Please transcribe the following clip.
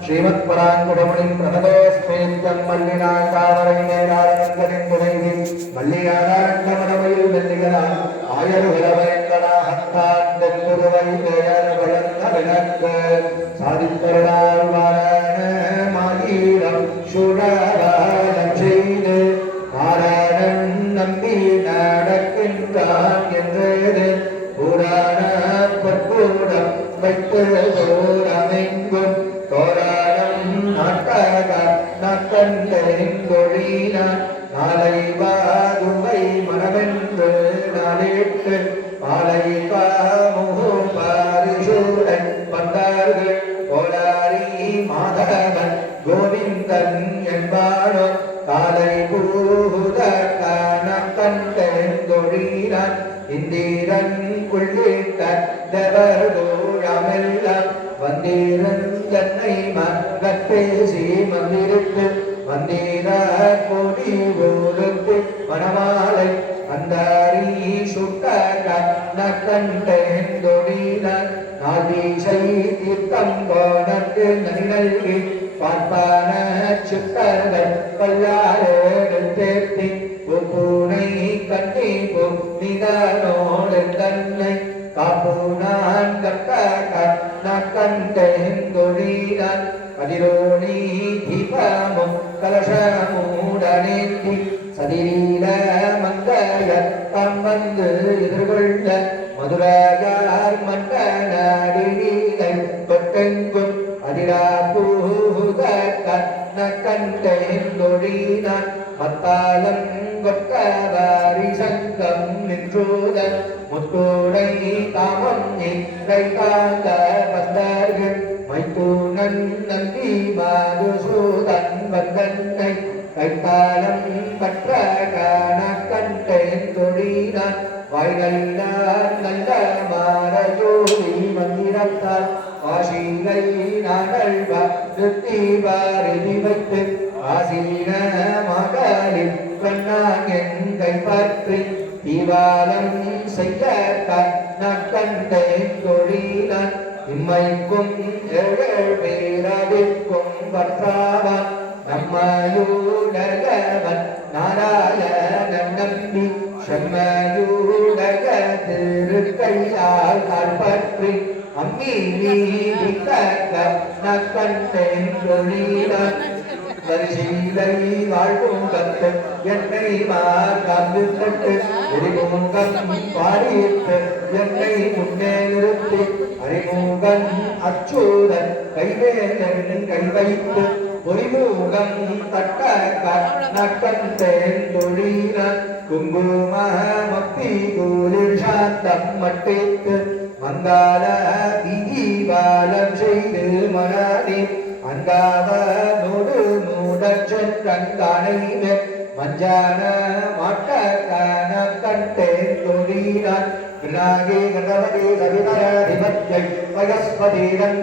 श्रीमत्पराङ्कुटमुनिं प्रणतोऽस्मेत्यं मल्लिनाकावरण्येनालङ्करिन्दुनैः मल्लियादाण्डमनमयुः नन्दिगलान् आयुर्भरवयङ्कराहत्ताण्डन्मुरुवैदयनभयङ्कविनक् सादितरुणाल्वारायण मायीरं शूरारायणं செய்து நாராயணன் நம்பி நடக்கின்றான் என்றது புராண பொற்பூடம் வைத்து தோரமெங்கும் தோராடம் நாட்டக நக்கண்டெங்கொழினான் நாளை வாதுவை மனமென்று நாளிட்டு மாலை பாமுகும் பாரிசூடன் வந்தார்கள் கோலாரி மாதவன் கோவிந்தன் என்பானோ காலை பூத கணக்கண்டெங்கொழினான் இந்திரன் உள்ளிட்ட தேவதோழமெல்லாம் வந்தீரன் தன்னை மகப்பேசி மந்திருக்கு வந்தீர கோடி ஊருக்கு மணமாலை அந்தாரி சுட்ட கண்டெந்தொழினான் நாதீசை தீர்த்தம் போனக்கு நல்கி பார்ப்பான சித்தர்கள் பல்லாறு தேர்த்தி பூனை கண்ணி நிதானோடு தன்னை காப்பூனான் கட்ட கண்டெந்தொழினான் கதிரோணி தீபமும் கலசமூடனேந்தி சதிரீல மங்கள தாம் வந்து எதிர்கொள்ள மதுராயார் மன்னடிகளை தொட்டெங்கும் அதிரா பூத கண்டெந்தொழினான் மத்தாலம் கொட்டவாரி சங்கம் நின்றோத முத்தோடை தாமம் நீரை தாங்க வந்தார்கள் மைத்தூனன் நந்தி மாதுசூதன் வந்தன்னை கைத்தாலம் கற்ற காண கண்டெந்தொழினான் வாய்நல்லார் நல்ல மாரஜோதி மந்திரத்தால் ஆசீலை நாடல்வா திருத்தி பாரதி வைத்து ஆசீன மகளில் கண்ணான் எங்கை பற்றி தீவாலம் செய்ய கண்டெந்தொழினான் இம்மைக்கும் ஏழு பேரவிற்கும் பற்றாவான் நம்மையூடகவன் நாராயணன் நம்பி செம்மையூடக திருக்கையால் பற்றி அம்மி நீதிக்க கண்டெந்தொழினான் வரிசீலை வாழ்முகத்து என்னை மார்காந்து தட்டு எரிமுகம் பாடிட்டு என்னை முன்னே நிறுத்தி அறிமுகன் அச்சூதன் கைவேலன் கை வைத்து பொறிமுகம் தட்ட கண்டெந்தொழினான் குங்கும மப்பி கூலில் சாந்தம் மட்டித்து மங்கால தீபாலம் செய்து மனானி அங்காவனோடு மூடச்சென்றங்கானைமே மஞ்சான மாட்டக்கான கண்டெந்தொழினான் விநாயகி கணபதி ரவிதர அதிபத்யை வயஸ்பதீரன்